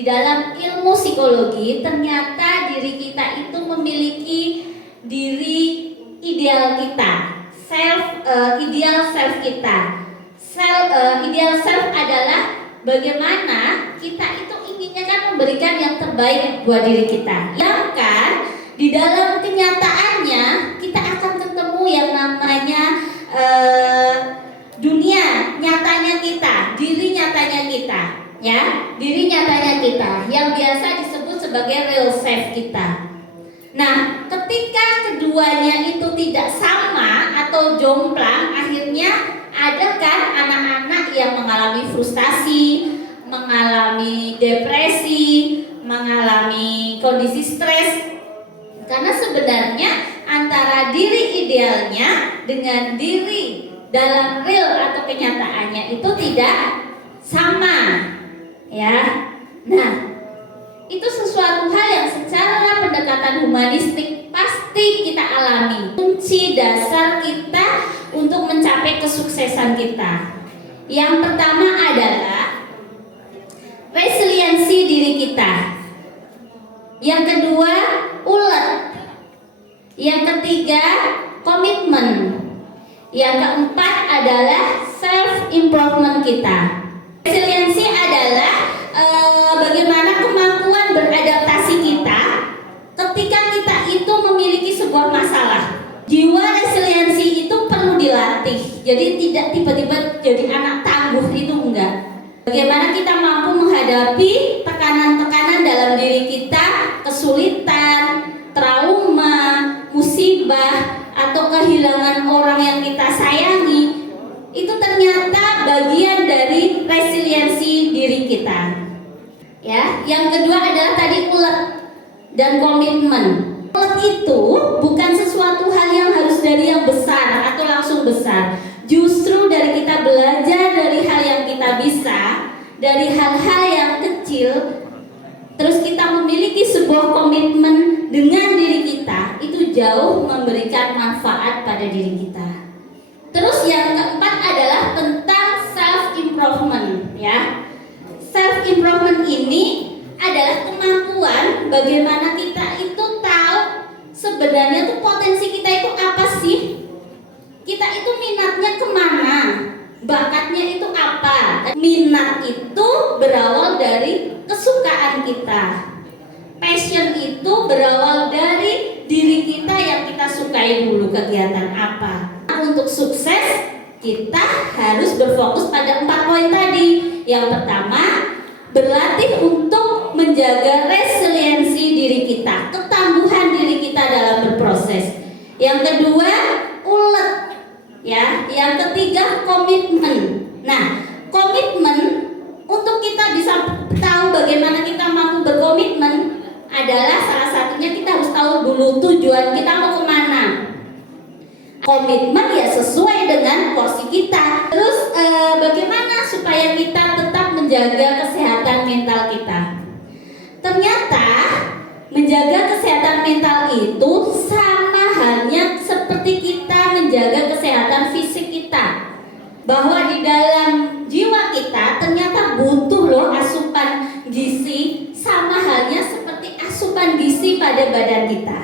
di dalam ilmu psikologi ternyata diri kita itu memiliki diri ideal kita, ideal self kita. Ideal self adalah bagaimana kita itu inginnya kan memberikan yang terbaik buat diri kita. Yang kan di dalam kenyataannya kita akan ketemu yang namanya dunia nyatanya kita, diri nyatanya kita, ya, diri nyatanya kita yang biasa disebut sebagai real self kita. Nah, ketika keduanya itu tidak sama atau jomplang, akhirnya ada kan anak-anak yang mengalami frustasi, mengalami depresi, mengalami kondisi stres. Karena sebenarnya antara diri idealnya dengan diri dalam real atau kenyataannya itu tidak sama, ya. Nah, itu sesuatu hal yang secara pendekatan humanistik pasti kita alami. Kunci dasar kita untuk mencapai kesuksesan kita. Yang pertama adalah resiliensi diri kita. Yang kedua, ulet. Yang ketiga, komitmen. Yang keempat adalah self improvement kita. Resiliensi adalah bagaimana kemampuan beradaptasi kita ketika kita itu memiliki sebuah masalah. Jiwa resiliensi itu perlu dilatih. Jadi tidak tiba-tiba jadi anak tangguh, itu enggak. Bagaimana kita mampu menghadapi tekanan-tekanan dalam diri kita, kesulitan, trauma, musibah, atau kehilangan orang yang kita sayangi. Itu ternyata bagian dari resiliensi diri kita. Ya, yang kedua adalah tadi ulet dan komitmen. Ulet itu bukan sesuatu hal yang harus dari yang besar atau langsung besar. Justru dari kita belajar dari hal yang kita bisa, dari hal-hal yang kecil, terus kita memiliki sebuah komitmen dengan diri kita, itu jauh memberikan manfaat pada diri kita. Terus yang keempat adalah tentang self improvement, ya. Self improvement ini adalah kemampuan bagaimana kita itu tahu sebenarnya tuh potensi kita itu apa sih? Kita itu minatnya kemana? Bakatnya itu apa? Minat itu berawal dari kesukaan kita. Passion itu berawal dari diri kita yang kita sukai dulu, kegiatan apa. Untuk sukses kita harus berfokus pada 4 poin tadi. Yang pertama, berlatih untuk menjaga resiliensi diri kita, ketangguhan diri kita dalam berproses. Yang kedua, ulet, ya. Yang ketiga, komitmen. Nah, komitmen untuk kita bisa tahu bagaimana kita mampu berkomitmen adalah salah satunya kita harus tahu dulu tujuan kita mau kemana. Komitmen ya sesuai dengan porsi kita. Terus bagaimana supaya kita tetap menjaga kesehatan mental kita? Ternyata menjaga kesehatan mental itu sama halnya seperti kita menjaga kesehatan fisik kita. Bahwa di dalam jiwa kita ternyata butuh loh asupan gizi, sama halnya seperti asupan gizi pada badan kita.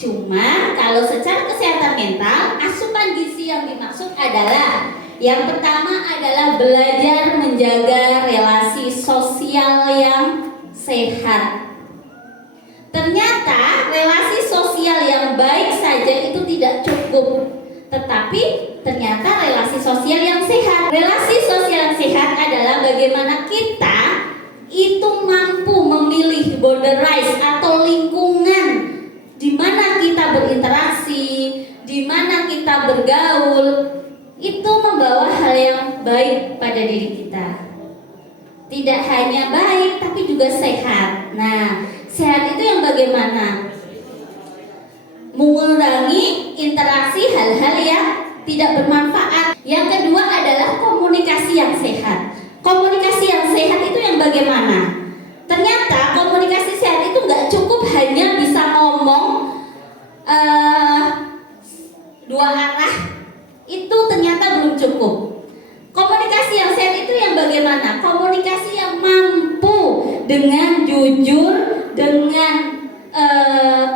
Cuma kalau secara kesehatan mental, asupan gizi yang dimaksud adalah yang pertama adalah belajar menjaga relasi sosial yang sehat. Ternyata relasi sosial yang baik saja itu tidak cukup, tetapi ternyata relasi sosial yang sehat. Relasi sosial yang sehat adalah bagaimana kita itu mampu memilih boundaries atau lingkungan di mana kita berinteraksi, di mana kita bergaul, itu membawa hal yang baik pada diri kita. Tidak hanya baik, tapi juga sehat. Nah, sehat itu yang bagaimana? Mengurangi interaksi hal-hal yang tidak bermanfaat. Yang kedua adalah komunikasi yang sehat. Komunikasi yang sehat itu yang bagaimana? Ternyata komunikasi sehat itu nggak cukup hanya bisa ngomong 2 arah, itu ternyata belum cukup. Komunikasi yang sehat itu yang bagaimana? Komunikasi yang mampu dengan jujur, dengan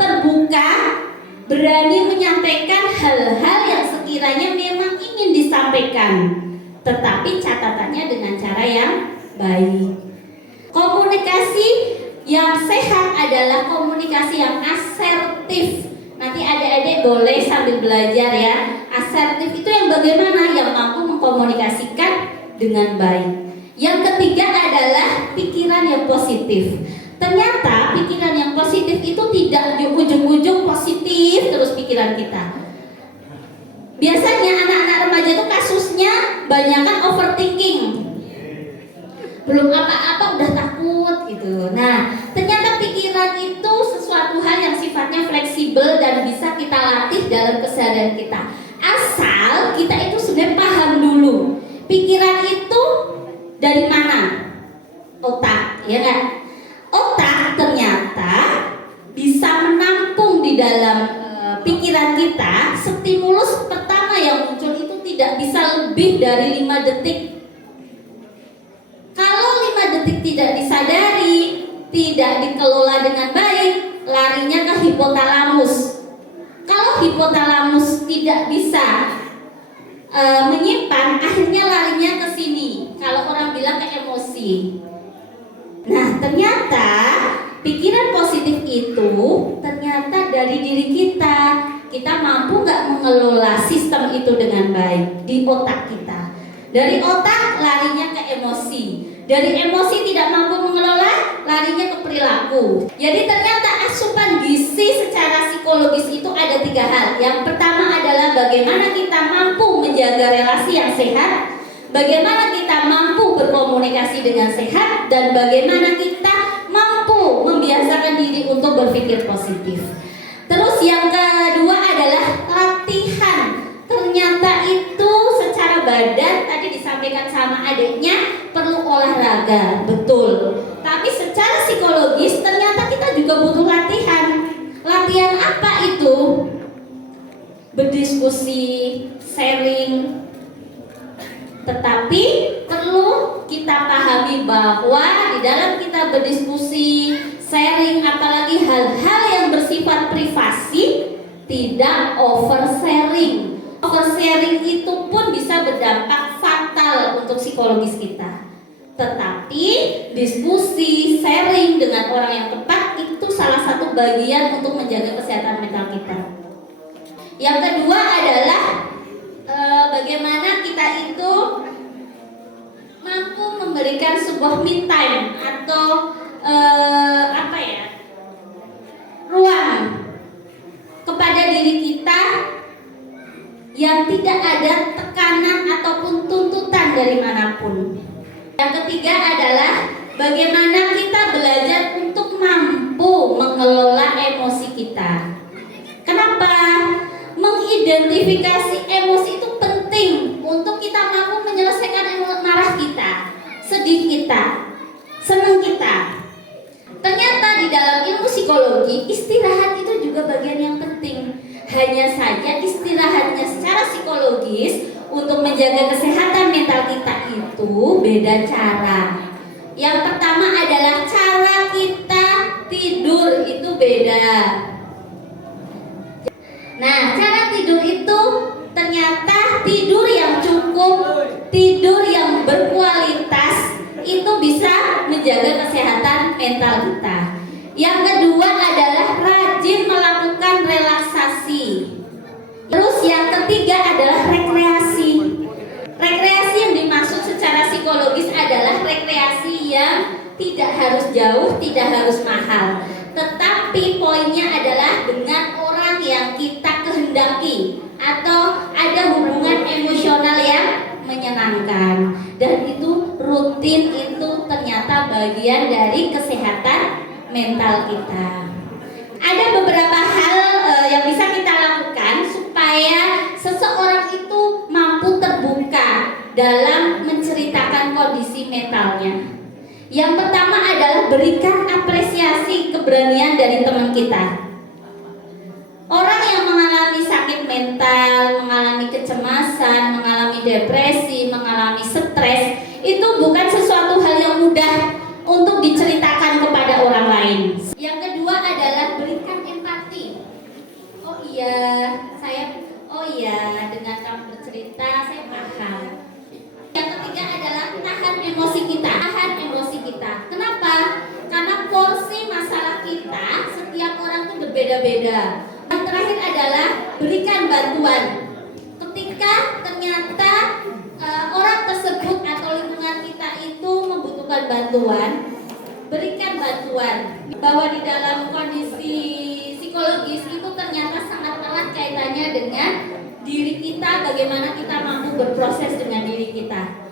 terbuka, berani menyampaikan hal-hal yang sekiranya memang ingin disampaikan, tetapi catatannya dengan cara yang baik. Komunikasi yang sehat adalah komunikasi yang asertif. Nanti adik-adik boleh sambil belajar ya. Asertif itu yang bagaimana? Yang mampu mengkomunikasikan dengan baik. Yang ketiga adalah pikiran yang positif. Ternyata pikiran yang positif itu tidak di ujung-ujung positif terus pikiran kita. Biasanya anak-anak remaja itu kasusnya banyakan overthinking. Belum apa-apa udah takut gitu. Nah, ternyata pikiran itu sesuatu hal yang sifatnya fleksibel dan bisa kita latih dalam keseharian kita. Asal kita itu sebenarnya paham dulu. Pikiran itu dari mana? Otak, ya kan? Otak ternyata bisa menampung di dalam pikiran kita stimulus pertama yang muncul itu tidak bisa lebih dari 5 detik. Kalau 5 detik tidak disadari, tidak dikelola dengan baik, larinya ke hipotalamus. Kalau hipotalamus tidak bisa menyimpan, akhirnya larinya ke sini. Kalau orang bilang ke emosi. Nah, ternyata pikiran positif itu ternyata dari diri kita. Kita mampu nggak mengelola sistem itu dengan baik di otak kita. Dari otak larinya ke emosi. Dari emosi tidak mampu mengelola, larinya ke perilaku. Jadi ternyata asupan gizi secara psikologis itu ada 3 hal. Yang pertama adalah bagaimana kita mampu menjaga relasi yang sehat, bagaimana kita mampu berkomunikasi dengan sehat, dan bagaimana kita mampu membiasakan diri untuk berpikir positif. Terus yang kedua adalah latihan. Ternyata itu secara badan tadi disampaikan sama adiknya perlu olahraga, betul. Tapi secara psikologis ternyata kita juga butuh latihan. Latihan apa itu? Berdiskusi, sharing. Tetapi perlu kita pahami bahwa di dalam kita berdiskusi, sharing, apalagi hal-hal yang bersifat privasi, tidak oversharing. Oversharing itu pun bisa berdampak fatal untuk psikologis kita. Tetapi diskusi, sharing dengan orang yang tepat itu salah satu bagian untuk menjaga kesehatan mental kita. Yang kedua adalah bagaimana kita itu mampu memberikan sebuah me time atau ruang kepada diri kita yang tidak ada tekanan ataupun tuntutan dari manapun. Yang ketiga adalah bagaimana kita belajar untuk mampu mengelola emosi kita. Kenapa? Mengidentifikasi emosi itu penting untuk kita mampu menyelesaikan marah kita, sedih kita, senang kita. Ternyata di dalam ilmu psikologi, istirahat itu juga bagian yang penting. Hanya saja istirahatnya secara psikologis untuk menjaga kesehatan mental kita itu beda cara. Yang pertama adalah cara kita tidur itu beda. Nah, cara tidur itu ternyata tidur yang cukup, tidur yang berkualitas itu bisa menjaga kesehatan mental kita. Yang kedua adalah rajin melakukan relaksasi. Terus yang ketiga adalah rekreasi. Rekreasi yang dimaksud secara psikologis adalah rekreasi yang tidak harus jauh, tidak harus mahal. Tetapi poinnya adalah dengan orang yang kita kehendaki atau ada hubungan emosional yang menyenangkan. Dan itu rutin, itu ternyata bagian dari kesehatan mental kita. Ada beberapa hal yang bisa kita lakukan supaya seseorang itu mampu terbuka dalam menceritakan kondisi mentalnya. Yang pertama adalah berikan apresiasi keberanian dari teman kita. Orang yang mengalami sakit mental, mengalami kecemasan, mengalami depresi, mengalami stres, itu bukan sesuatu hal yang mudah untuk diceritakan saya, oh iya, dengan kamu bercerita saya paham. Yang ketiga adalah tahan emosi kita. Tahan emosi kita. Kenapa? Karena porsi masalah kita setiap orang itu berbeda-beda. Yang terakhir adalah berikan bantuan. Ketika ternyata orang tersebut atau lingkungan kita itu membutuhkan bantuan, berikan bantuan. Bahwa di dalam kondisi psikologis itu ternyata sangat erat kaitannya dengan diri kita, bagaimana kita mampu berproses dengan diri kita.